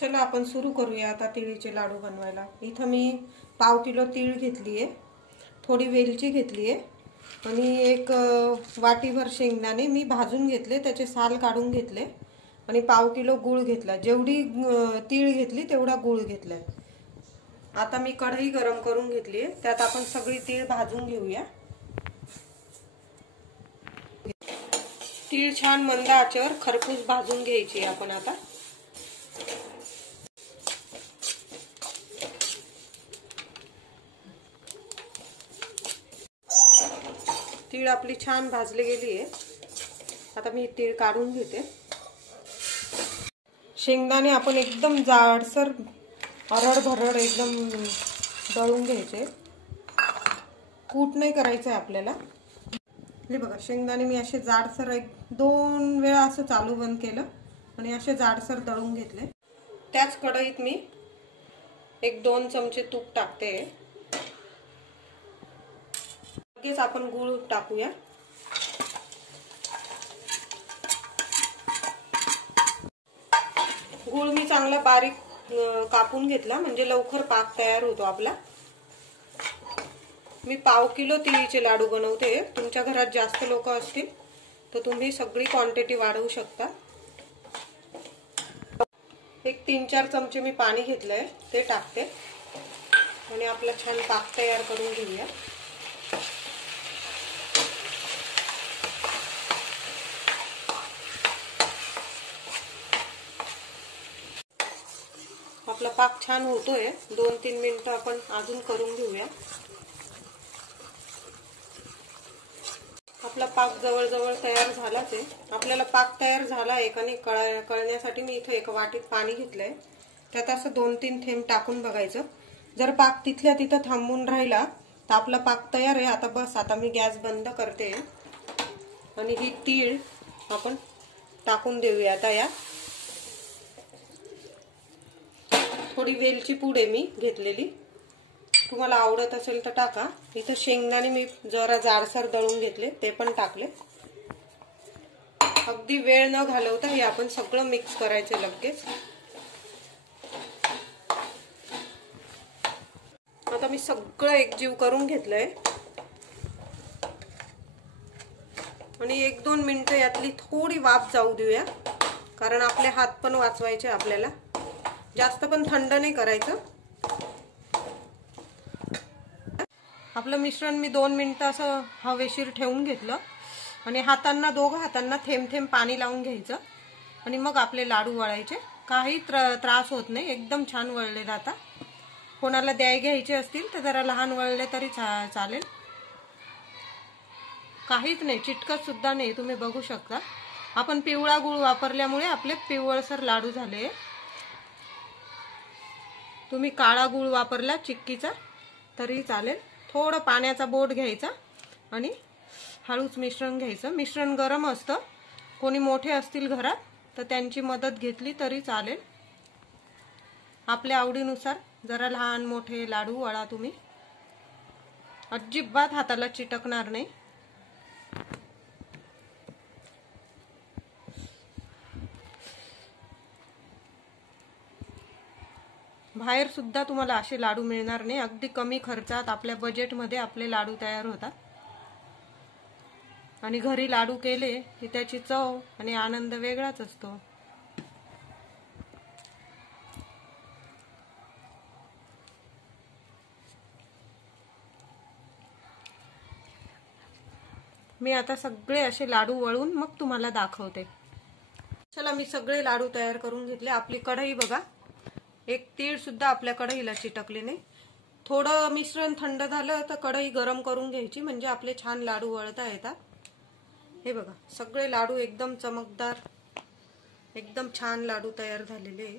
चला आपण सुरू करूया आता तिळीचे लाडू बनवायला। इथं मी पाव किलो तीळ घेतलीये, थोडी वेलची घेतलीये आणि एक वाटीभर शेंगदाणे मी भाजून घेतले, त्याचे साल काढून घेतले आणि पाव किलो गूळ घेतला। जेवढी तीळ घेतली तेवढा गूळ घेतलाय। आता मी कढई गरम करून घेतलीये, त्यात आपण सगळी तीळ भाजून घेऊया। तीळ छान मंद आचेवर खरपूस भाजून घ्यायची आपण आता। तीळ आपली छान भाजली गेली आहे। आता मी तीळ काढून घेते। शेंगदाणे आपण एकदम जाडसर अरड भरड एकदम दळून घ्यायचे, कूट नाही करायचं आपल्याला। हे बघा शेंगदाणे मी असे जाडसर एक दोन वेळा असं चालू बंद केलं आणि असे जाडसर दळून घेतले। त्याच कढईत मी एक 2 चमचे तूप टाकते। लगेच आपण गूळ टाकूया। गूळ मी चांगला बारीक कापून घेतला, म्हणजे लवकर पाक तयार होतो आपला। मी पाव किलो तिळीचे लाडू बनवते। तुमच्या घरात जास्त लोक असतील तर तुम्ही सगळी क्वांटिटी वाढवू शकता। एक 3-4 चमचे मी पाणी घेतलंय, ते टाकते आणि आपला छान पाक तयार करून घेऊया। आपला पाक छान होतोय, 2-3 मिनिटं आपण अजून करून घेऊया। आपला पाक जवळजवळ तयार झालाच आहे। आपल्याला पाक तयार झाला आहे का नाही कळण्यासाठी मी इथे एक वाटीत पाणी घेतलंय, त्यात असं 2-3 थेंब टाकून बघायचं। जर पाक तिथल्या तिथं थांबून राहिला तर आपला पाक तयार आहे। आता बस, आता मी गॅस बंद करते आणि ही तीळ आपण टाकून देऊया आता यात। थोडी वेलची पूड आहे मी घेतलेली, तुम्हाला आवडत असेल तर टाका। इथं शेंगदाणे मी जरा जाडसर दळून घेतले, ते पण टाकले। अगदी वेळ न घालवता हे आपण सगळं मिक्स करायचं लगेच। आता मी सगळं एकजीव करून घेतलंय आणि 1-2 मिनिटं यातली थोडी वाफ जाऊ देऊया, कारण आपले हात पण वाचवायचे आपल्याला। जास्त पण थंड नाही करायचं। आपलं मिश्रण मी 2 मिनिटं असं हवेशीर ठेवून घेतलं आणि दोघं हातांना थेंब थेंब पाणी लावून घ्यायचं आणि मग आपले लाडू वळायचे। काही त्रास होत नाही, एकदम छान वळले जातात। कोणाला घ्यायचे असतील तर जरा लहान वळले तरी चालेल, काहीच नाही, चिटकत सुद्धा नाही। तुम्ही बघू शकता, आपण पिवळा गूळ वापरल्यामुळे आपले पिवळसर लाडू झाले। तुम्ही काळा गूळ वापरला चिक्कीचा तरी चालेल। थोडं पाण्याचा बोट घ्यायचा आणि हळूच मिश्रण घ्यायचं। मिश्रण गरम असतं, कोणी मोठे असतील घरात तर त्यांची मदत घेतली तरी चालेल। आपल्या आवडीनुसार जरा लहान मोठे लाडू वळा तुम्ही, अजिबात हाताला चिटकणार नाही। बाहेर सुद्धा तुम्हाला असे लाडू मिळणार नाही। अगदी कमी खर्चात आपल्या बजेटमध्ये आपले लाडू तयार होतात आणि घरी लाडू केले की त्याची चव आणि आनंद वेगळाच असतो। मी आता सगळे असे लाडू वळून मग तुम्हाला दाखवते। चला, मी सगळे लाडू तयार करून घेतले। आपली कढई बघा, एक तीळ सुद्धा आपल्या कढईला चिटकले नाही। थोडं मिश्रण थंड झालं तर कढई गरम करून घ्यायची, म्हणजे आपले छान लाडू वळता येतात। हे बघा, सगळे लाडू एकदम चमकदार, एकदम छान लाडू तयार झालेले आहे।